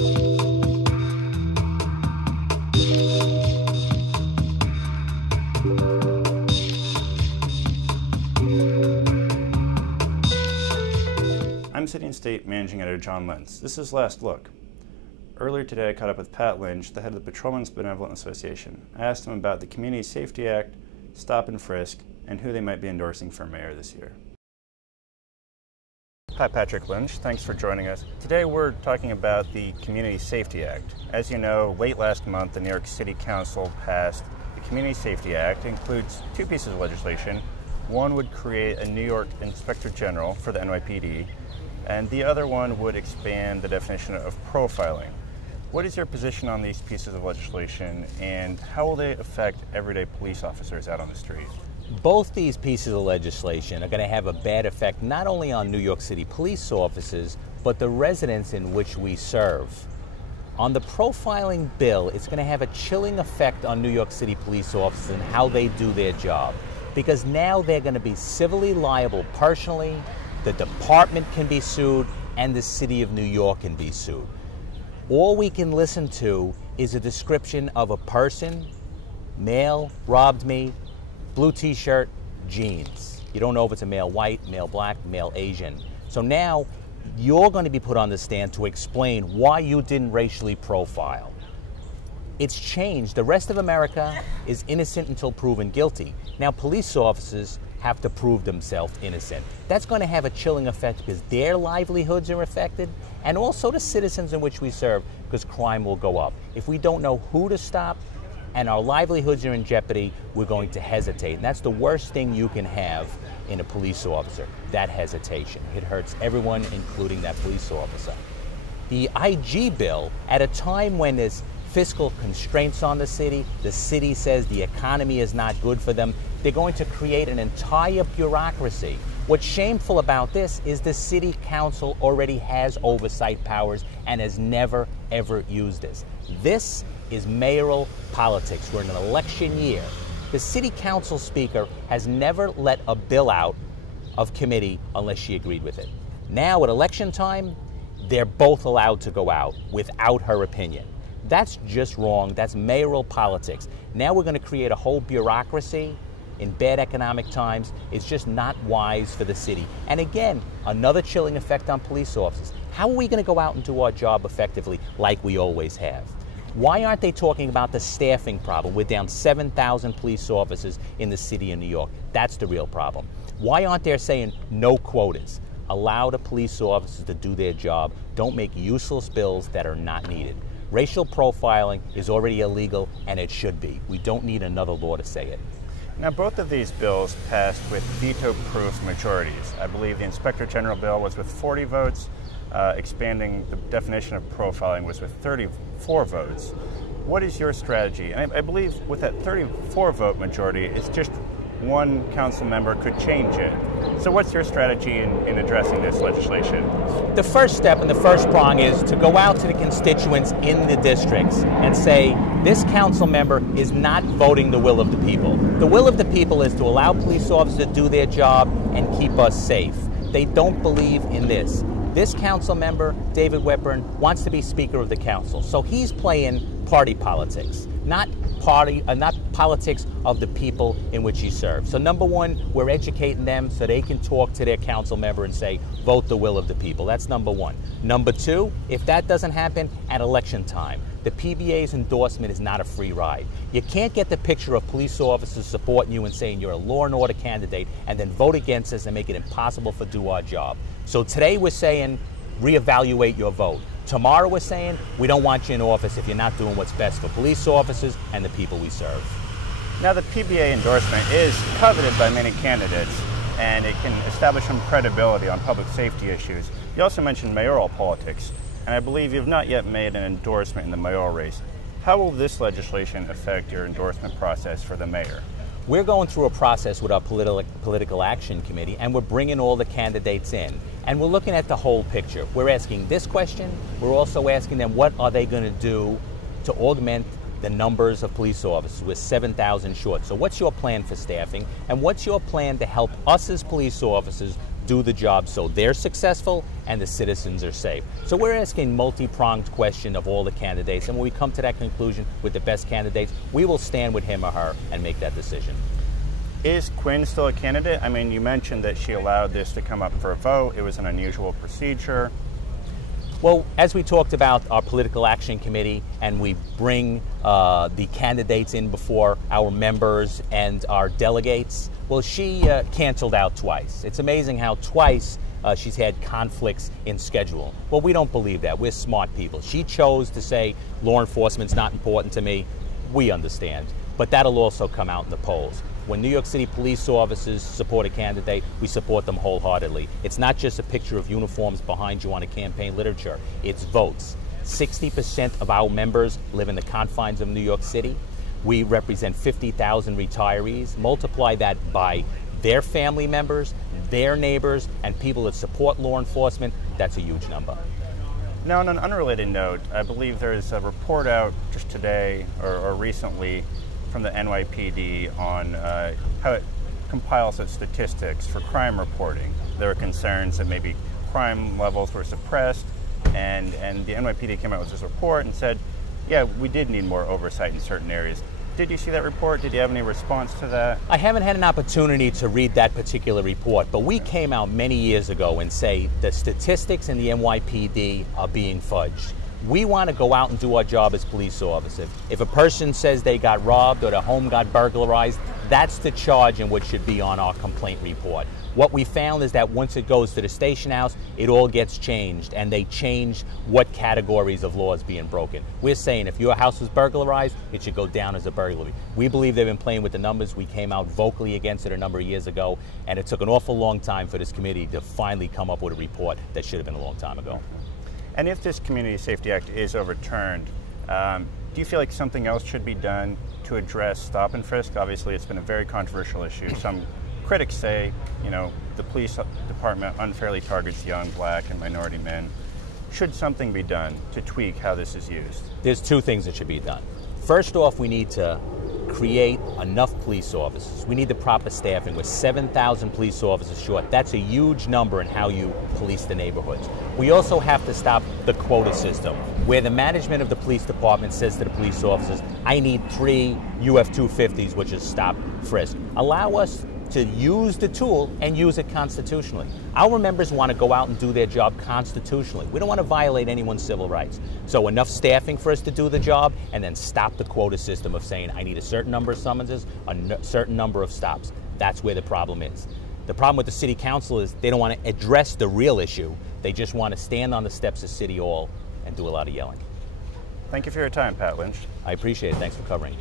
I'm City and State Managing Editor John Lentz. This is Last Look. Earlier today I caught up with Pat Lynch, the head of the Patrolmen Benevolent Association. I asked him about the Community Safety Act, stop and frisk, and who they might be endorsing for mayor this year. Hi, Patrick Lynch. Thanks for joining us. Today we're talking about the Community Safety Act. As you know, late last month the New York City Council passed the Community Safety Act. It includes two pieces of legislation. One would create a New York Inspector General for the NYPD, and the other one would expand the definition of profiling. What is your position on these pieces of legislation, and how will they affect everyday police officers out on the street? Both these pieces of legislation are going to have a bad effect not only on New York City police officers, but the residents in which we serve. On the profiling bill, it's going to have a chilling effect on New York City police officers and how they do their job, because now they're going to be civilly liable personally, the department can be sued, and the city of New York can be sued. All we can listen to is a description of a person, male, robbed me, blue t-shirt, jeans. You don't know if it's a male white, male black, male Asian. So now you're going to be put on the stand to explain why you didn't racially profile. It's changed. The rest of America is innocent until proven guilty. Now police officers have to prove themselves innocent. That's going to have a chilling effect because their livelihoods are affected, and also the citizens in which we serve, because crime will go up. If we don't know who to stop and our livelihoods are in jeopardy, we're going to hesitate. And that's the worst thing you can have in a police officer, that hesitation. It hurts everyone, including that police officer. The IG bill, at a time when there's fiscal constraints on the city says the economy is not good for them, they're going to create an entire bureaucracy. What's shameful about this is the city council already has oversight powers and has never, ever used this. This is mayoral politics. We're in an election year. The city council speaker has never let a bill out of committee unless she agreed with it. Now at election time, they're both allowed to go out without her opinion. That's just wrong. That's mayoral politics. Now we're going to create a whole bureaucracy in bad economic times. It's just not wise for the city. And again, another chilling effect on police officers. How are we going to go out and do our job effectively like we always have? Why aren't they talking about the staffing problem? We're down 7,000 police officers in the city of New York. That's the real problem. Why aren't they saying no quotas? Allow the police officers to do their job. Don't make useless bills that are not needed. Racial profiling is already illegal, and it should be. We don't need another law to say it. Now, both of these bills passed with veto-proof majorities. I believe the Inspector General bill was with 40 votes. Expanding the definition of profiling was with 34 votes. What is your strategy? And I believe with that 34-vote majority, it's just one council member could change it. So what's your strategy in addressing this legislation? The first step and the first prong is to go out to the constituents in the districts and say, this council member is not voting the will of the people. The will of the people is to allow police officers to do their job and keep us safe. They don't believe in this. This council member, David Wetburn, wants to be Speaker of the Council. So he's playing party politics, not politics of the people in which he serves. So number one, we're educating them so they can talk to their council member and say, vote the will of the people. That's number one. Number two, if that doesn't happen, at election time, the PBA's endorsement is not a free ride. You can't get the picture of police officers supporting you and saying you're a law and order candidate and then vote against us and make it impossible to do our job. So today we're saying, reevaluate your vote. Tomorrow we're saying, we don't want you in office if you're not doing what's best for police officers and the people we serve. Now, the PBA endorsement is coveted by many candidates, and it can establish some credibility on public safety issues. You also mentioned mayoral politics, and I believe you've not yet made an endorsement in the mayoral race. How will this legislation affect your endorsement process for the mayor? We're going through a process with our political action committee, and we're bringing all the candidates in. And we're looking at the whole picture. We're asking this question. We're also asking them what are they going to do to augment the numbers of police officers. We're 7,000 short. So what's your plan for staffing? And what's your plan to help us as police officers do the job so they're successful and the citizens are safe. So we're asking multi-pronged question of all the candidates, and when we come to that conclusion with the best candidates, we will stand with him or her and make that decision. Is Quinn still a candidate? I mean, you mentioned that she allowed this to come up for a vote. It was an unusual procedure. Well, as we talked about our political action committee, and we bring the candidates in before our members and our delegates, well, she canceled out twice. It's amazing how twice she's had conflicts in schedule. Well, we don't believe that. We're smart people. She chose to say law enforcement's not important to me. We understand. But that'll also come out in the polls. When New York City police officers support a candidate, we support them wholeheartedly. It's not just a picture of uniforms behind you on a campaign literature. It's votes. 60% of our members live in the confines of New York City. We represent 50,000 retirees. Multiply that by their family members, their neighbors, and people that support law enforcement. That's a huge number. Now, on an unrelated note, I believe there's a report out just today or recently from the NYPD on how it compiles its statistics for crime reporting. There were concerns that maybe crime levels were suppressed, and the NYPD came out with this report and said, yeah, we did need more oversight in certain areas. Did you see that report? Did you have any response to that? I haven't had an opportunity to read that particular report, but we came out many years ago and say the statistics in the NYPD are being fudged. We want to go out and do our job as police officers. If a person says they got robbed or their home got burglarized, that's the charge and what should be on our complaint report. What we found is that once it goes to the station house, it all gets changed, and they change what categories of law is being broken. We're saying if your house was burglarized, it should go down as a burglary. We believe they've been playing with the numbers. We came out vocally against it a number of years ago, and it took an awful long time for this committee to finally come up with a report that should have been a long time ago. And if this Community Safety Act is overturned, do you feel like something else should be done to address stop and frisk? Obviously, it's been a very controversial issue. Some critics say, the police department unfairly targets young black and minority men. Should something be done to tweak how this is used? There's two things that should be done. First off, we need to create enough police officers. We need the proper staffing. We're 7,000 police officers short. That's a huge number in how you police the neighborhoods. We also have to stop the quota system, where the management of the police department says to the police officers, I need 3 UF-250s, which is stop, frisk. Allow us to use the tool and use it constitutionally. Our members want to go out and do their job constitutionally. We don't want to violate anyone's civil rights. So enough staffing for us to do the job, and then stop the quota system of saying I need a certain number of summonses, a certain number of stops. That's where the problem is. The problem with the city council is they don't want to address the real issue. They just want to stand on the steps of City Hall and do a lot of yelling. Thank you for your time, Pat Lynch. I appreciate it. Thanks for covering.